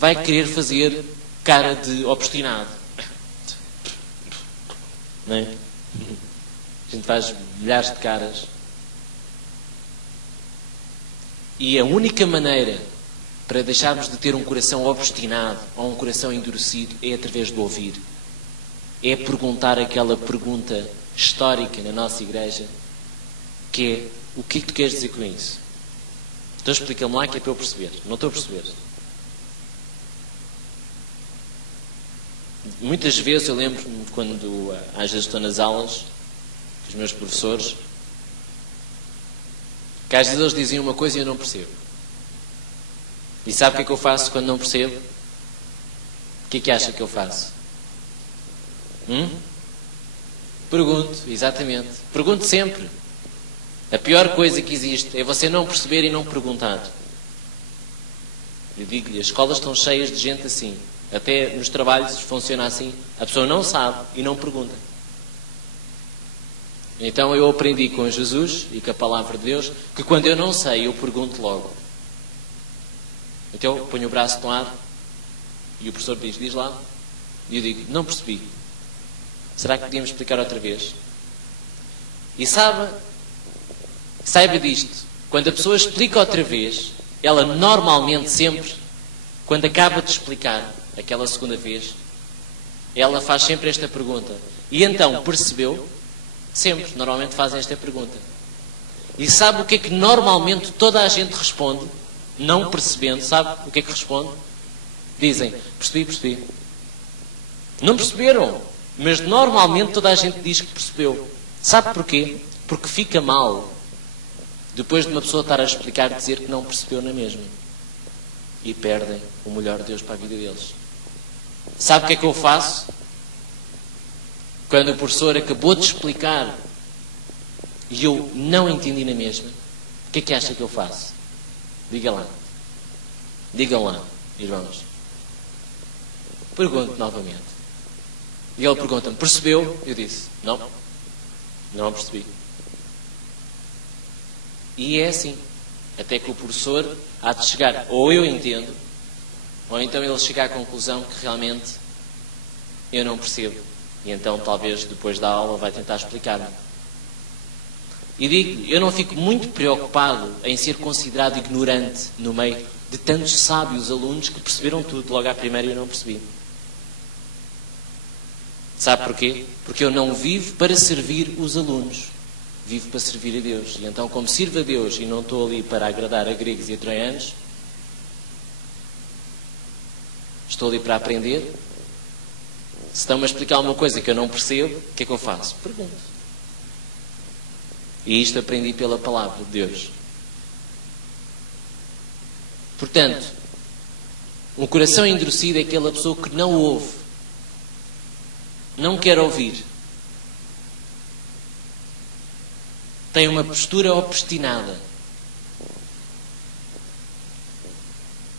vai querer fazer cara de obstinado. Não é? A gente faz milhares de caras. E a única maneira para deixarmos de ter um coração obstinado ou um coração endurecido é através do ouvir. É perguntar aquela pergunta histórica na nossa igreja, que é: o que é que tu queres dizer com isso? Então explica-me lá, que é para eu perceber. Não estou a perceber. Muitas vezes eu lembro-me, quando às vezes estou nas aulas com os meus professores, que às vezes eles diziam uma coisa e eu não percebo. E sabe o que é que eu faço quando não percebo? O que é que acha que eu faço? Pergunto, exatamente. Pergunto sempre. A pior coisa que existe é você não perceber e não perguntar. Eu digo-lhe, as escolas estão cheias de gente assim. Até nos trabalhos funciona assim. A pessoa não sabe e não pergunta. Então eu aprendi com Jesus e com a palavra de Deus que quando eu não sei, eu pergunto logo. Então eu ponho o braço no ar e o professor diz lá. E eu digo, não percebi. Será que podíamos explicar outra vez? E saiba disto. Quando a pessoa explica outra vez, ela normalmente sempre, quando acaba de explicar aquela segunda vez, ela faz sempre esta pergunta. E então, percebeu? Sempre, normalmente fazem esta pergunta. E sabe o que é que normalmente toda a gente responde? Não percebendo, sabe o que é que responde? Dizem, percebi. Não perceberam, mas normalmente toda a gente diz que percebeu. Sabe porquê? Porque fica mal depois de uma pessoa estar a explicar, dizer que não percebeu na mesma. E perdem o melhor de Deus para a vida deles. Sabe o que é que eu faço? Quando o professor acabou de explicar e eu não entendi na mesma, o que é que acha que eu faço? Digam lá, irmãos. Pergunto novamente. E ele pergunta-me, percebeu? Eu disse, não percebi. E é assim. Até que o professor há de chegar, ou eu entendo, ou então ele chega à conclusão que realmente eu não percebo. E então talvez depois da aula vai tentar explicar-me. E digo, eu não fico muito preocupado em ser considerado ignorante no meio de tantos sábios alunos que perceberam tudo logo à primeira e eu não percebi. Sabe porquê? Porque eu não vivo para servir os alunos. Vivo para servir a Deus. E então, como sirvo a Deus e não estou ali para agradar a gregos e a troianos, estou ali para aprender. Se estão-me a explicar uma coisa que eu não percebo, o que é que eu faço? Pergunto. E isto aprendi pela palavra de Deus. Portanto, um coração endurecido é aquela pessoa que não ouve, não quer ouvir, tem uma postura obstinada.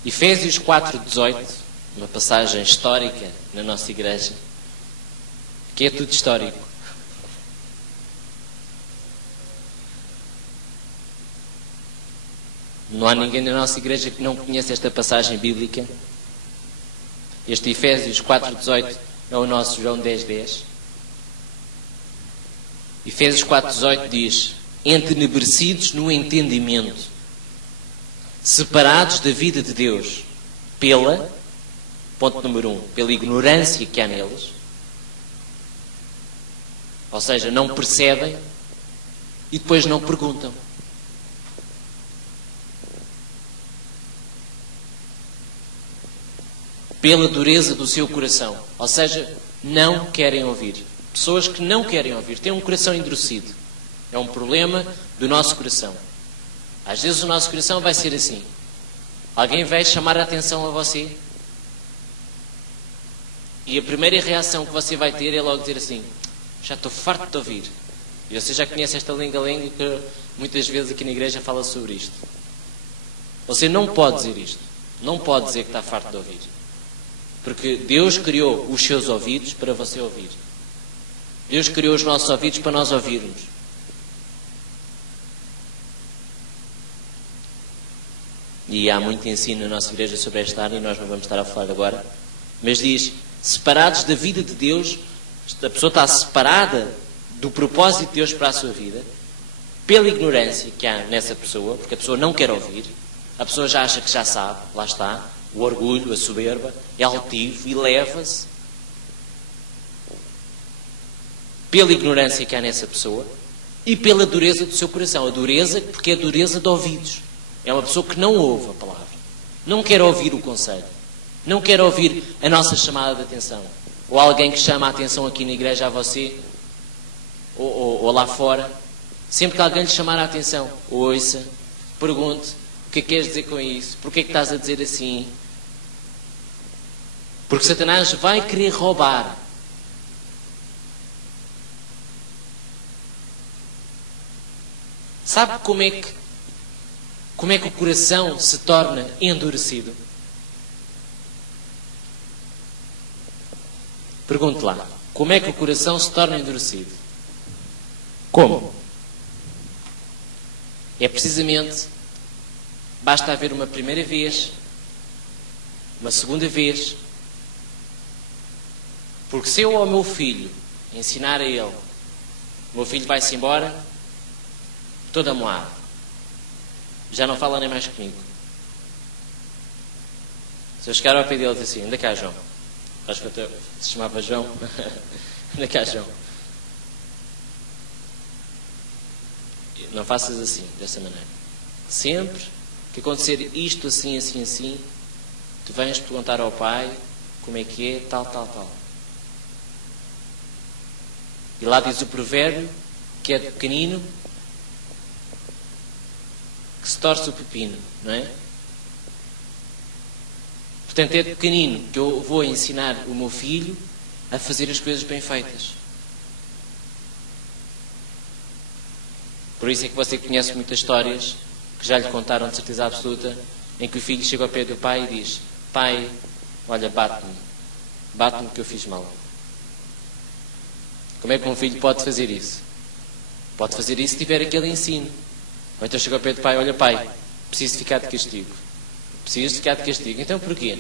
Efésios 4:18, uma passagem histórica na nossa igreja, que é tudo histórico. Não há ninguém na nossa igreja que não conheça esta passagem bíblica. Este Efésios 4:18 é o nosso João 10:10. Efésios 4:18 diz: entenebrecidos no entendimento, separados da vida de Deus pela, ponto número 1, pela ignorância que há neles, ou seja, não percebem e depois não perguntam. Pela dureza do seu coração, ou seja, não querem ouvir. Pessoas que não querem ouvir, têm um coração endurecido. É um problema do nosso coração. Às vezes o nosso coração vai ser assim. Alguém vai chamar a atenção a você e a primeira reação que você vai ter é logo dizer assim: já estou farto de ouvir. E você já conhece esta lenga-lenga que muitas vezes aqui na igreja fala sobre isto. Você não pode dizer isto. Não pode dizer que está farto de ouvir. Porque Deus criou os seus ouvidos para você ouvir. Deus criou os nossos ouvidos para nós ouvirmos. e há muito ensino na nossa igreja sobre esta área e nós não vamos estar a falar agora, mas diz, separados da vida de Deus, a pessoa está separada do propósito de Deus para a sua vida, pela ignorância que há nessa pessoa, porque a pessoa não quer ouvir, a pessoa já acha que já sabe, lá está, o orgulho, a soberba, é altivo e leva-se pela ignorância que há nessa pessoa e pela dureza do seu coração. A dureza, porque é a dureza de ouvidos. É uma pessoa que não ouve a palavra, não quer ouvir o conselho, não quer ouvir a nossa chamada de atenção. Ou alguém que chama a atenção aqui na igreja a você, ou lá fora. Sempre que alguém lhe chamar a atenção, ouça, pergunte, o que é que queres dizer com isso? Porquê é que estás a dizer assim? Porque Satanás vai querer roubar. Sabe como é que o coração se torna endurecido? Pergunte lá. Como é que o coração se torna endurecido? Como? É precisamente, basta haver uma primeira vez, uma segunda vez, porque se eu ao meu filho ensinar a ele, o meu filho vai-se embora, todo amoado, já não fala nem mais comigo. Se eu chegar ao pé dele e dizer assim, anda cá João, acho que até se chamava João, anda cá João, não faças assim, dessa maneira. Sempre que acontecer isto assim, assim, assim, tu vens perguntar ao pai como é que é, tal, tal, tal. E lá diz o provérbio que é de pequenino que se torce o pepino, não é? Portanto, é de pequenino que eu vou ensinar o meu filho a fazer as coisas bem feitas. Por isso é que você conhece muitas histórias que já lhe contaram de certeza absoluta, em que o filho chega ao pé do pai e diz, pai, olha, bate-me que eu fiz mal. Como é que um filho pode fazer isso? Pode fazer isso se tiver aquele ensino. Ou então chega ao pé do pai, olha pai, preciso ficar de castigo. Preciso ficar de castigo. Então porquê?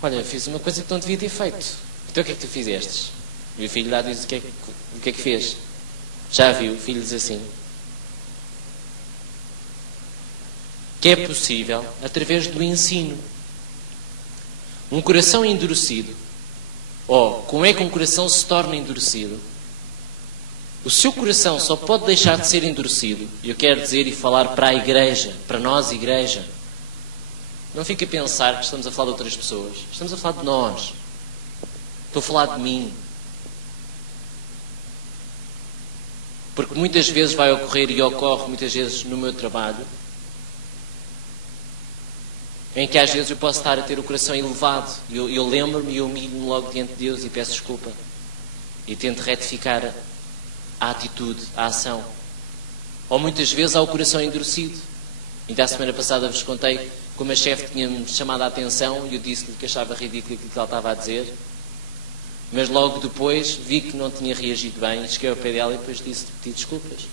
Olha, fiz uma coisa que não devia ter feito. Então o que é que tu fizeste? E o filho lá diz o que é que fez. Já viu, o filho diz assim. Que é possível através do ensino. Um coração endurecido. Como é que um coração se torna endurecido? O seu coração só pode deixar de ser endurecido, e eu quero dizer e falar para a igreja, para nós, igreja. Não fique a pensar que estamos a falar de outras pessoas. Estamos a falar de nós. Estou a falar de mim. Porque muitas vezes vai ocorrer, e ocorre muitas vezes no meu trabalho, em que às vezes eu posso estar a ter o coração elevado. Eu lembro-me e eu humilho-me logo diante de Deus e peço desculpa. E tento retificar a atitude, a ação. Ou muitas vezes há o coração endurecido. Ainda a semana passada vos contei como a chefe tinha-me chamado a atenção e eu disse-lhe que achava ridículo aquilo que ela estava a dizer. Mas logo depois vi que não tinha reagido bem, cheguei ao pé dela e depois pedi desculpas.